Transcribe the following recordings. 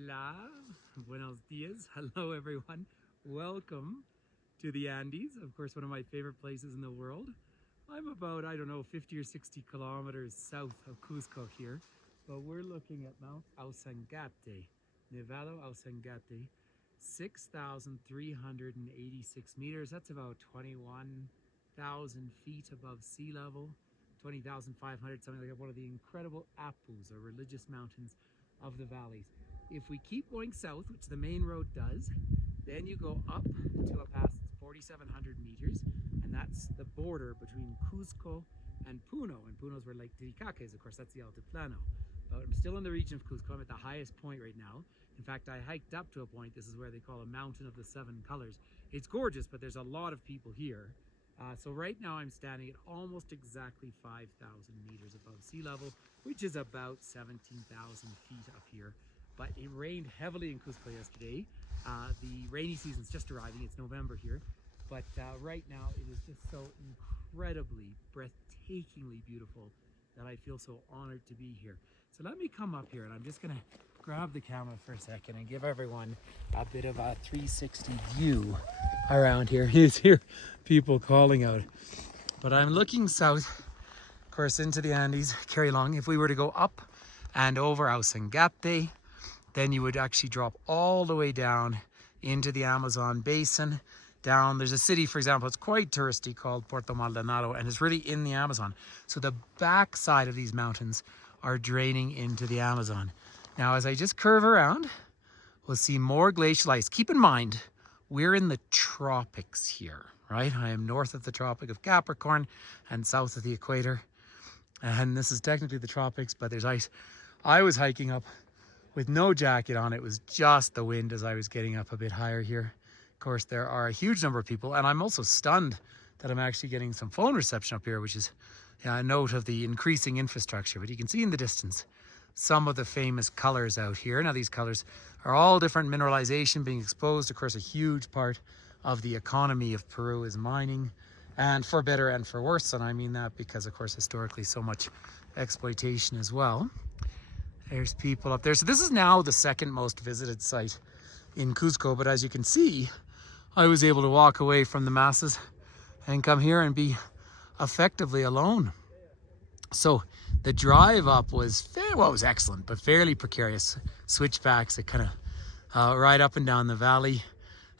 Hola, buenos dias, hello everyone. Welcome to the Andes, of course one of my favorite places in the world. I'm about, I don't know, 50 or 60 kilometers south of Cusco here, but we're looking at Mount Ausangate, Nevado Ausangate, 6,386 meters. That's about 21,000 feet above sea level, 20,500, something like that. One of the incredible Apus, or religious mountains of the valleys. If we keep going south, which the main road does, then you go up to a pass that's 4,700 meters, and that's the border between Cusco and Puno. And Puno's where Lake Titicaca is, of course, that's the Altiplano. But I'm still in the region of Cusco. I'm at the highest point right now. In fact, I hiked up to a point. This is where they call a mountain of the seven colors. It's gorgeous, but there's a lot of people here. So right now I'm standing at almost exactly 5,000 meters above sea level, which is about 17,000 feet up here. But it rained heavily in Cusco yesterday. The rainy season's just arriving. It's November here. But right now it is just so incredibly, breathtakingly beautiful that I feel so honored to be here. So let me come up here, and I'm just going to grab the camera for a second and give everyone a bit of a 360 view around here. You hear people calling out. But I'm looking south, of course, into the Andes, Carry Long. If we were to go up and over Ausangate, then you would actually drop all the way down into the Amazon basin. Down, there's a city, for example, it's quite touristy, called Puerto Maldonado, and it's really in the Amazon. So the back side of these mountains are draining into the Amazon. Now, as I just curve around, we'll see more glacial ice. Keep in mind, we're in the tropics here, right? I am north of the Tropic of Capricorn and south of the equator. And this is technically the tropics, but there's ice. I was hiking up with no jacket on. It was just the wind as I was getting up a bit higher here. Of course, there are a huge number of people, and I'm also stunned that I'm actually getting some phone reception up here, which is a note of the increasing infrastructure. But you can see in the distance some of the famous colors out here. Now, these colors are all different mineralization being exposed. Of course, a huge part of the economy of Peru is mining, and for better and for worse. And I mean that because, of course, historically so much exploitation as well. There's people up there. So this is now the second most visited site in Cusco. But as you can see, I was able to walk away from the masses and come here and be effectively alone. So the drive up was, well, it was excellent, but fairly precarious. Switchbacks that kind of ride up and down the valley.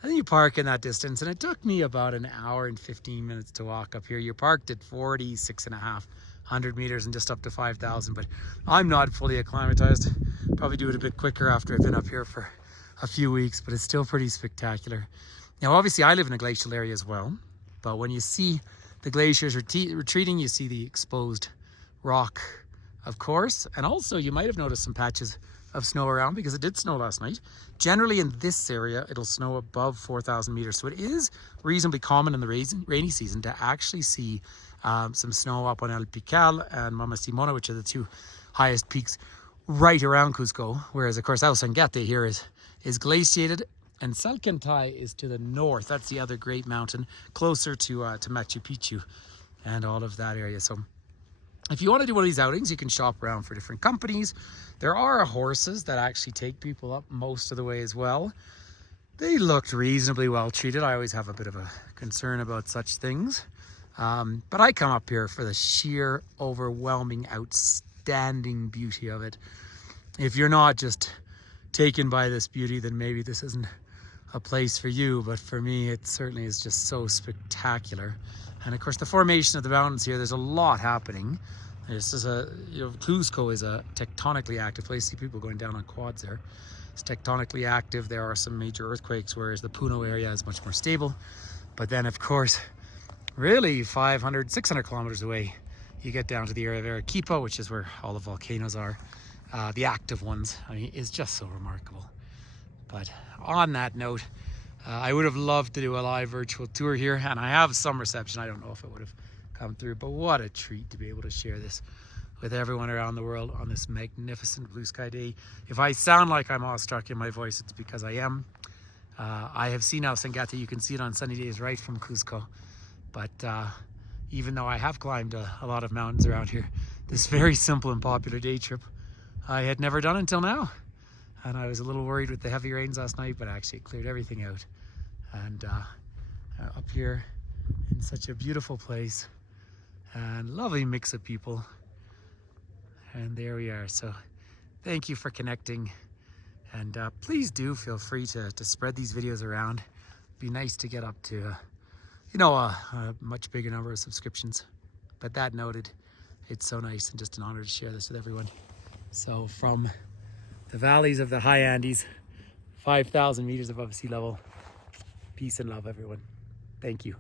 And then you park in that distance, and it took me about an hour and 15 minutes to walk up here. You're parked at 46,500 meters and just up to 5,000, but I'm not fully acclimatized. Probably do it a bit quicker after I've been up here for a few weeks, but it's still pretty spectacular. Now, obviously, I live in a glacial area as well, but when you see the glaciers retreating, you see the exposed rock, of course, and also you might have noticed some patches of snow around because it did snow last night. Generally in this area, it'll snow above 4,000 meters, so it is reasonably common in the rainy season to actually see some snow up on El Pical and Mama Simona, which are the two highest peaks right around Cusco, whereas of course Ausangate here is glaciated, and Salcantay is to the north. That's the other great mountain closer to Machu Picchu and all of that area. So if you want to do one of these outings, you can shop around for different companies. There are horses that actually take people up most of the way as well. They looked reasonably well treated. I always have a bit of a concern about such things. But I come up here for the sheer, overwhelming, outstanding beauty of it. If you're not just taken by this beauty, then maybe this isn't a place for you. But for me, it certainly is just so spectacular. And of course, the formation of the mountains here, there's a lot happening. This is Cusco is a tectonically active place. See people going down on quads there. It's tectonically active. There are some major earthquakes, whereas the Puno area is much more stable. But then, of course, really 500, 600 kilometers away, you get down to the area of Arequipa, which is where all the volcanoes are. The active ones. I mean, it's just so remarkable. But on that note, I would have loved to do a live virtual tour here, and I have some reception. I don't know if it would have come through, but what a treat to be able to share this with everyone around the world on this magnificent blue sky day. If I sound like I'm awestruck in my voice, it's because I am. I have seen Ausangate. You can see it on sunny days right from Cusco. But even though I have climbed a lot of mountains around here, this very simple and popular day trip I had never done until now. And I was a little worried with the heavy rains last night, but actually it cleared everything out. And up here in such a beautiful place and lovely mix of people. And there we are. So thank you for connecting. And please do feel free to spread these videos around. It'd be nice to get up to, a much bigger number of subscriptions. But that noted, it's so nice and just an honor to share this with everyone. So from the valleys of the high Andes, 5,000 meters above sea level, peace and love, everyone. Thank you.